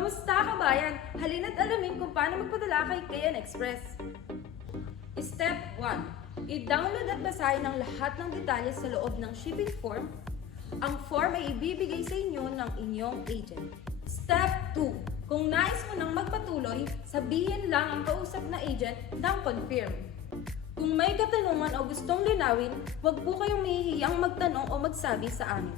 Kamusta kabayan? Halina't alamin kung paano magpadala kay KN Express. Step 1. I-download at basahin ang lahat ng detalye sa loob ng shipping form. Ang form ay ibibigay sa inyo ng inyong agent. Step 2. Kung nais mo nang magpatuloy, sabihin lang ang kausap na agent ng confirm. Kung may katanungan o gustong linawin, huwag po kayong mahihiyang magtanong o magsabi sa amin.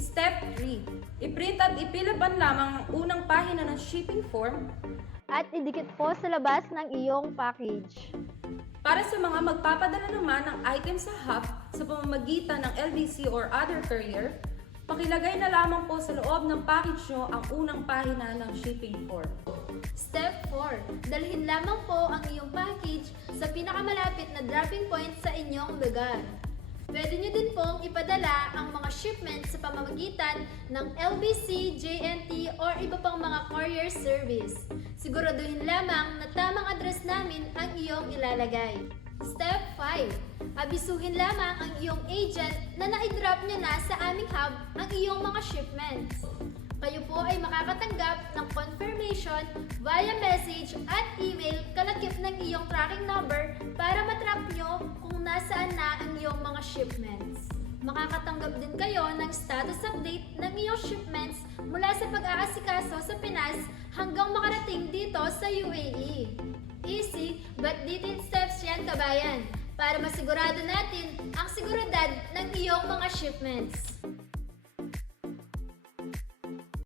Step 3. I-print at ipilaban lamang ang unang pahina ng shipping form At idikit po sa labas ng iyong package. para sa mga magpapadala naman ng item sa hub sa pamamagitan ng LBC or other courier. Pakilagay na lamang po sa loob ng package nyo ang unang pahina ng shipping form. Step 4. Dalhin lamang po ang iyong package sa pinakamalapit na dropping point sa inyong lugar. Pwede nyo din pong ipadala ang mga shipment sa pamamagitan ng LBC, JNT, or iba pang mga courier service. Siguraduhin lamang na tamang address namin ang iyong ilalagay. Step 5. Abisuhin lamang ang iyong agent na na-drop niya na sa aming hub ang iyong mga shipments. Kayo po ay makakatanggap ng confirmation via message at email kalakip ng iyong tracking number para matrack nyo kung nasaan na ang iyong mga shipments. Makakatanggap din kayo ng status update ng iyong shipments mula sa pag-aasikaso sa Pinas hanggang makarating dito sa UAE. Easy but detailed steps yan, kabayan, para masigurado natin ang seguridad ng iyong mga shipments.